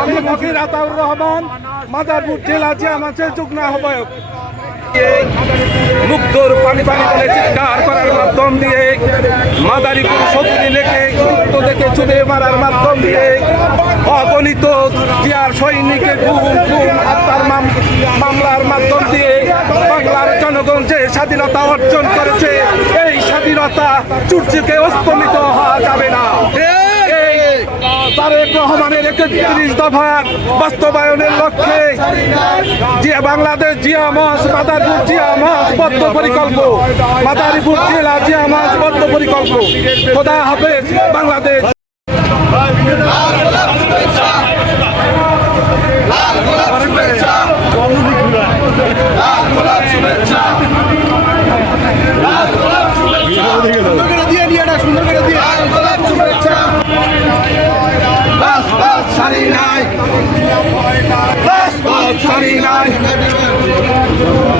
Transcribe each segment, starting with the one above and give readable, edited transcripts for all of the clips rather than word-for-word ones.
আমি ফকির আতাউর রহমান, মাদারপুর জেলা জামাতের যুগ্ম আহ্বায়ক। মুগ্ধর পানি পানি বলে চিৎকার করার মাধ্যম দিয়ে, মাদারীপুর সত্যি লেখে সত্য দেখে ছুটে মারার মাধ্যম দিয়ে, অগণিত জিয়ার সৈনিকের গুম হত্যার মামলার মাধ্যম দিয়ে বাংলার জনগণ যে স্বাধীনতা অর্জন করেছে, এই স্বাধীনতা চূর্যকে অস্তমিত হওয়া যাবে না। তারেক রহমানের ৩১ দফা বাস্তবায়নের লক্ষ্যে যে বাংলাদেশ জিয়া মঞ্চ, মাদারীপুর জিয়া মঞ্চ বদ্ধ পরিকল্প, মাদারীপুর জেলা জিয়া মঞ্চ বদ্ধ পরিকল্প। খোদা হাফেজ Bangladesh.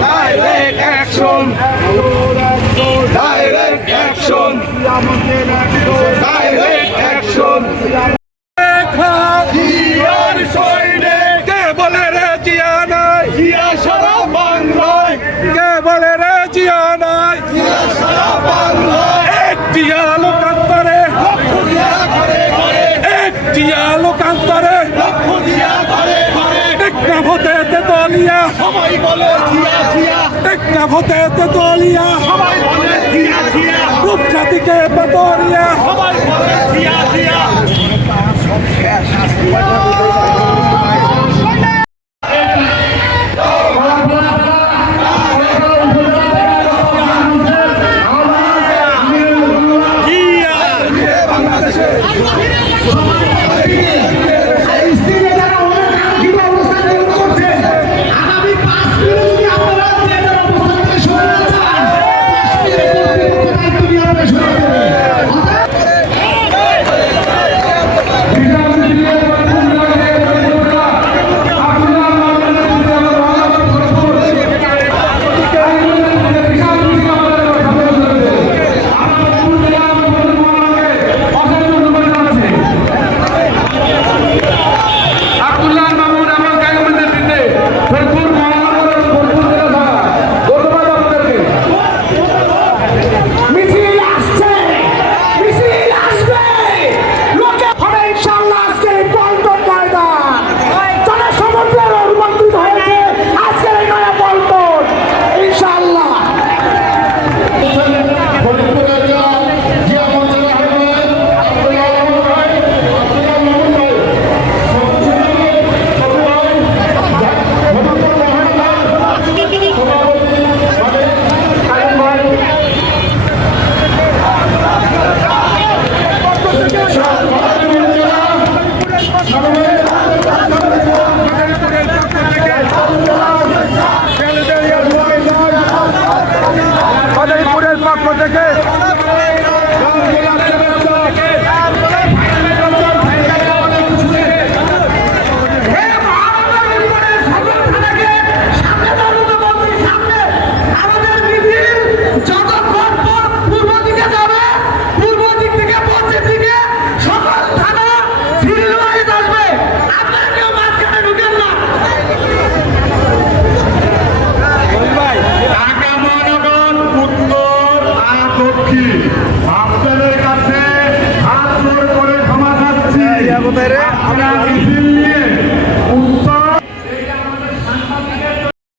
Direct action! Direct action! Direct action! জিয়ার সৈনিক কে বলে রে জিয়া নাই, জিয়া সারা বাংলায় কে বলে রে জিয়া নাই, জিয়া সারা বাংলায়। এক জিয়া লোকান্তরে লক্ষ জিয়া ঘরে ঘরে, এক জিয়া লোকান্তরে লক্ষ জিয়া ঘরে ঘরে। টেকনাফ হতে তেতুলিয়া সবাই বলে জিয়া জিয়া, টেকনাফ হতে তেতুলিয়া সবাই বলে জিয়া জিয়া, রূপসা থেকে বেতরিয়া সবাই বলে জিয়া জিয়া।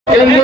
কেন্দ্রীয়